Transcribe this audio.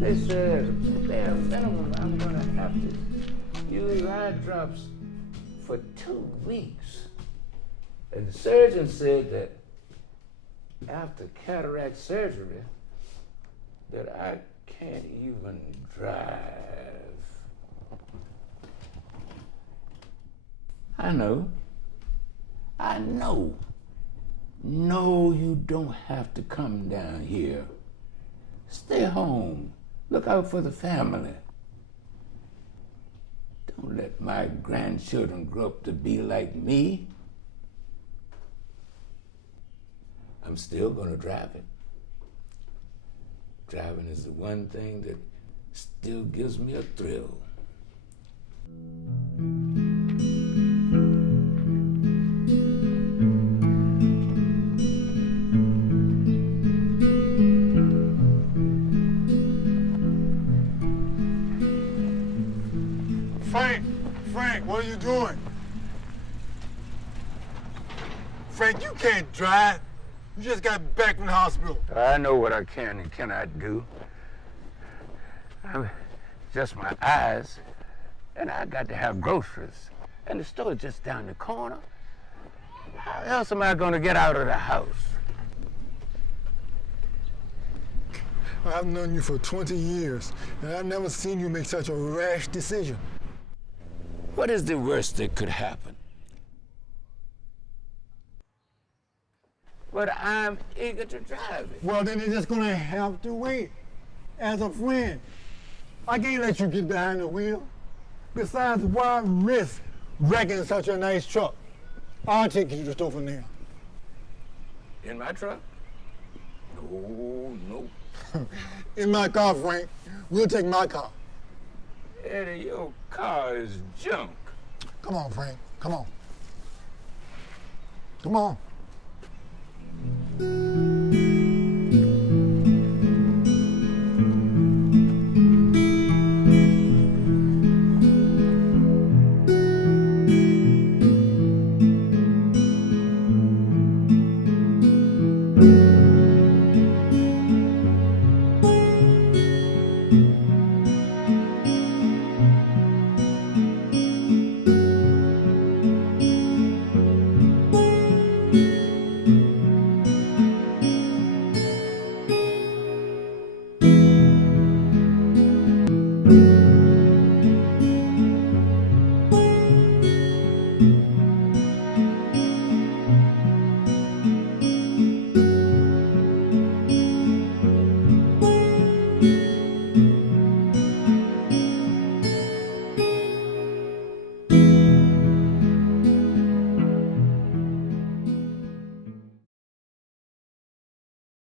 They said, as a bare minimum, I'm gonna have to use eye drops for 2 weeks. And the surgeon said that after cataract surgery, that I can't even drive. I know. No, you don't have to come down here. Stay home. Look out for the family. Don't let my grandchildren grow up to be like me. I'm still gonna drive it. Driving is the one thing that still gives me a thrill. Frank, what are you doing? Frank, you can't drive. You just got back from the hospital. I know what I can and cannot do. I'm just my eyes, and I got to have groceries. And the store's just down the corner. How else am I gonna get out of the house? I've known you for 20 years, and I've never seen you make such a rash decision. What is the worst that could happen? But I'm eager to drive it. Well, then you're just gonna have to wait. As a friend, I can't let you get behind the wheel. Besides, why risk wrecking such a nice truck? I'll take you to the store from there. In my truck? No. In my car, Frank. We'll take my car. Eddie, your car is junk. Come on, Frank. Come on. Come on.